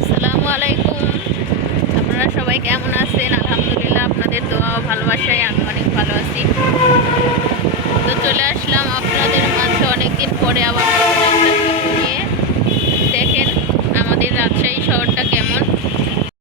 আসসালামু আলাইকুম। আপনারা সবাই কেমন আছেন? আলহামদুলিল্লাহ, আপনাদের দোয়া ও ভালোবাসায় আমি অনেক ভালো আছি। তো চলে আসলাম আপনাদের মাঝে অনেকদিন পরে আবার